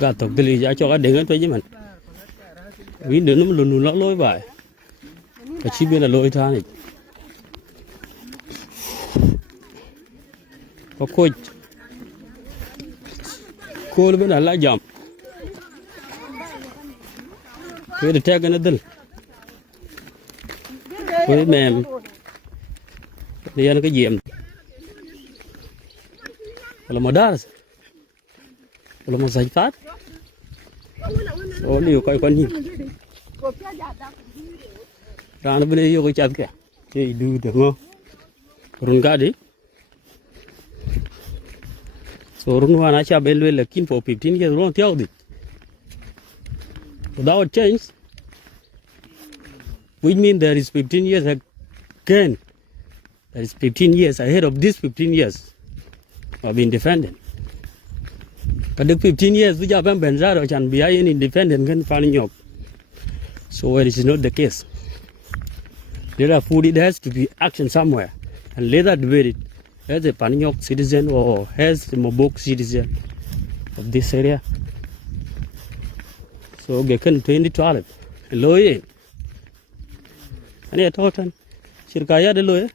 gà tộc tây giá cho cái đỉnh ấy chứ mình vì đừng nó lùn lùn lối vậy cái chi bên là lối tha này có cô bên là lại giảm cái để theo cái nó đừng với mềm đi ăn cái diệm là một đá là một giải cát liều coi con nhìn ra nó bên đây vô cái chặt kìa thì đủ được không run cá đi so run hoa nãy cha bên là kin for 15 years run theo đi without change which means there is 15 years again there is 15 years ahead of this 15 years of independent but the 15 years we have been ra chẳng bị ai independent kan Pannyok so it is not the case therefore it has to be action somewhere and later debate it as a Pannyok citizen or as a Mobok citizen of this area so get kan 2012 lawyer anh thought anh sirkaya de lawyer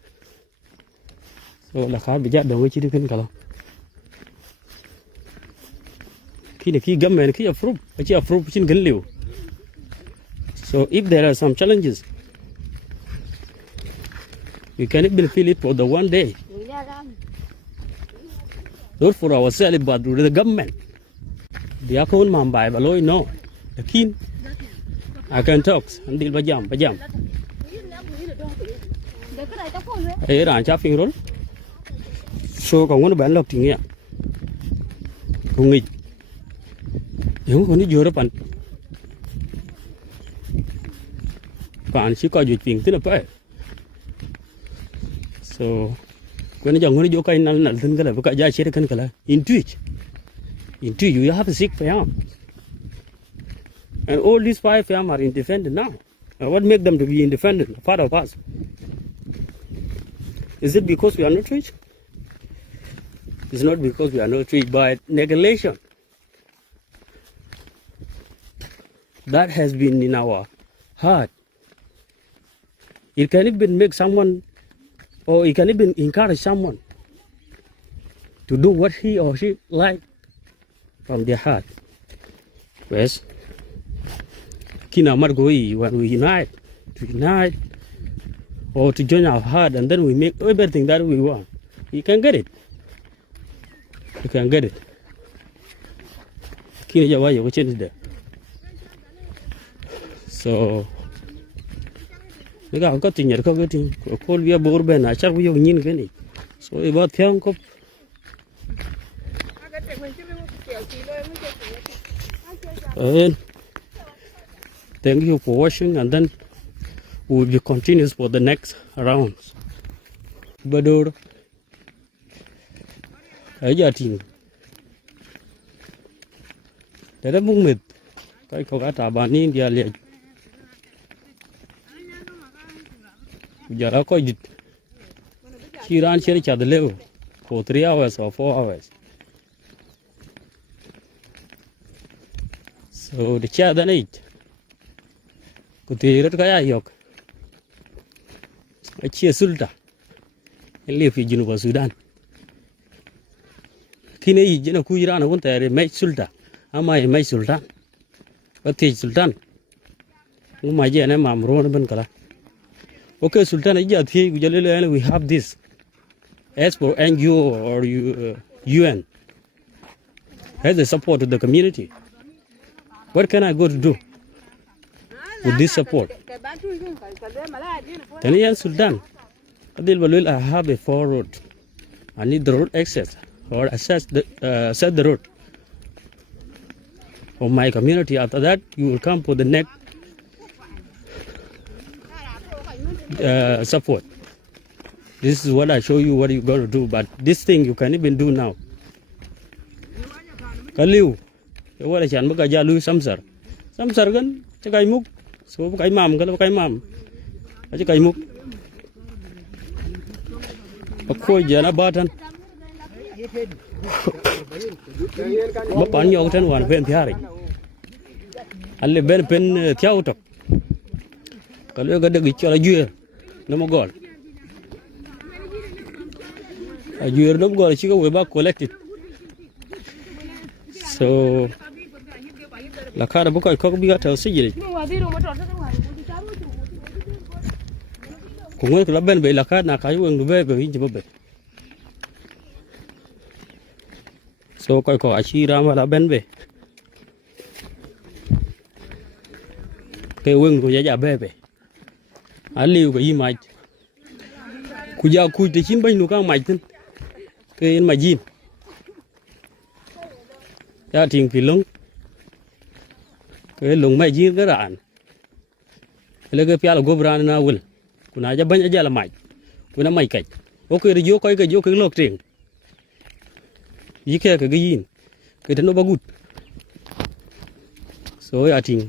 so là khá bị giác đồng với chỉ được cả lo khi này khi government khi approve chỉ approve trên gần liều so if there are some challenges we cannot be feel it for the one day not for ourselves but for the government the account mam bài và lôi no the kin I can talk and deal với jam ấy là cha phim rồi so còn muốn bán lộc thì nghe không nghịch nếu còn đi vô đó bạn chỉ coi duyệt chuyện tức là vậy so when you go to cái năng thân cái là với cái giá trị cái là in Twic you have a sick farm and all these 5 farms are independent now what make them to be independent part of us is it because we are not rich it's not because we are not rich but neglection that has been in our heart it can even make someone or it can even encourage someone to do what he or she like from their heart. Yes. Kina margoi when we unite or to join our heart and then we make everything that we want. You can get it. You can get it. Kina jawa yo change there. So nếu các có tình nhật có cái tình cô bia bố bên này chắc bây giờ nhìn cái này rồi bao theo không thank you for watching and then we will be continuous for the next rounds Badur ấy giờ thì để đó mung mệt cái câu cá trả bàn đi dia liệt giờ đó có dịch khi ran chơi chặt leo for 3 hours or 4 hours so the chat that night có thể rất cái ai học ở chia sulta live ở Juba Sudan khi này chỉ là cuối ra nó vẫn tại mấy sulta ama mấy sultan ở thì sultan nhưng mà giờ này mà mro nó bên cả okay sultan ấy giờ thì we have this as for NGO or UN has the support of the community what can I go to do with this support then in Sudan I have a 4 road I need the road access or set the road for my community after that you will come for the next support. This is what I show you what you're going to do, but this thing you can even do now. Kaliu, what I can make a jalu samsar gan, chakai muk, so kai mam, a chakai muk. A koi jana button. ba Pannyok tan wan pen thiari alle ben pen thiaw tok kalau ga deg ci la juer no mo gol a juer no gol ci ko we ba collected so la kada bu ko bi ga taw sijiri ko ngoy ko la ben be la kada na ka yu ndu be be hinji be so ko achira ma la ben be ke weng ko ya be be aliu ko yimaj ku ja ku te chin ban nu ka maj tin ke en majin ya ting pilong ke long mai jin ga ran le ke pya go bran na wul kuna ja ban ja la maj kuna mai kai o ke ri jo ko ke jo ke lok ting yi ke ga yin ke tan ba gut so ya ting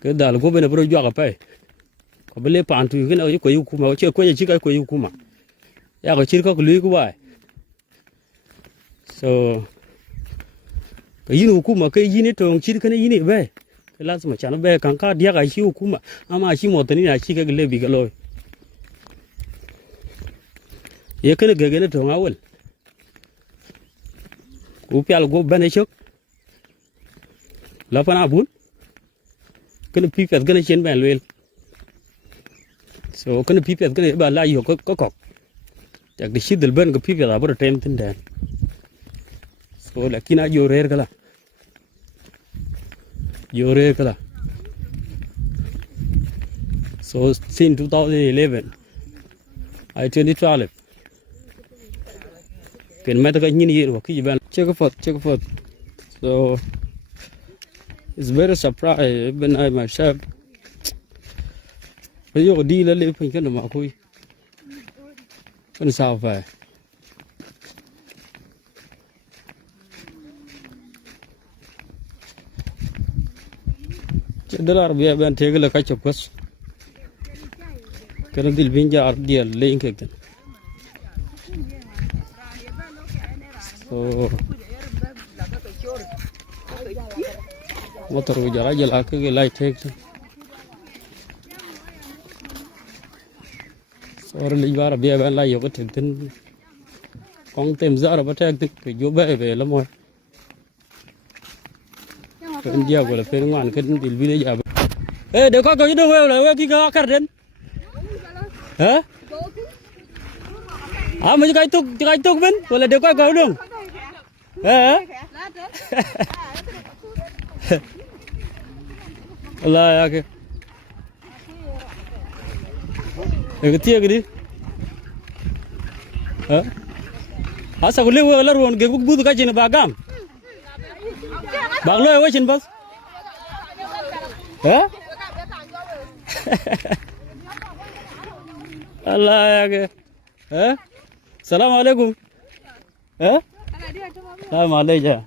ke dal go bena pro jo ka pe ko bele pantu ke na ko yu kuma che ko ye chi ka ko yu kuma ya ko chi ko lu ku ba so cái yin kuma cái yin to chi cái yin be cái lát mà chả nó be càng ka dia cái chi kuma ama chi mo tani na chi cái le bi cái lôi ye cái ne to ngawel ku pyal go bane chok la pana bun cái pi pet cái chen ben lwel so cái pi pet cái ba la yo có cọc chắc đi shidel ben cái pi pet abro tem tin den so la kina yo rer kala so since 2011 I 2012 pen meta ka nyini yer ki ban check for so it's very surprised when I myself yo đi la le pin kan ma khui kan sao phải dollar biya ban tegla ka chopkas kana dil binja ar dia link ekten so motor jara jala ke light tek so ri bara biya ban la yo ko tekten kong tem zara ba tek ke jo be be la mo cái dia gọi là phê ngoan cái điều vi đấy giờ ê để có cái đâu là cái cắt đến hả à mấy cái tục bên gọi là để có cái đường hả là cái tia cái đi hả à sao cái leo là ruộng cái bút cái gì nó bagam bang lo ya wajin bos hả Allah ya ke hả salam alaikum hả salam alaikum